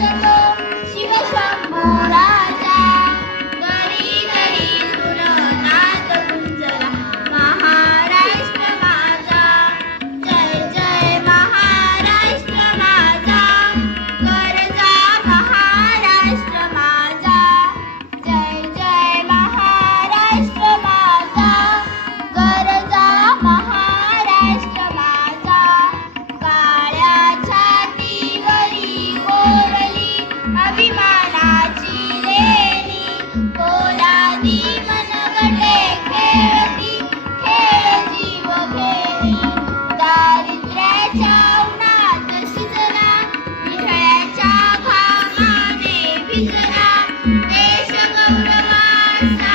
Thank you. Thank mm -hmm. you.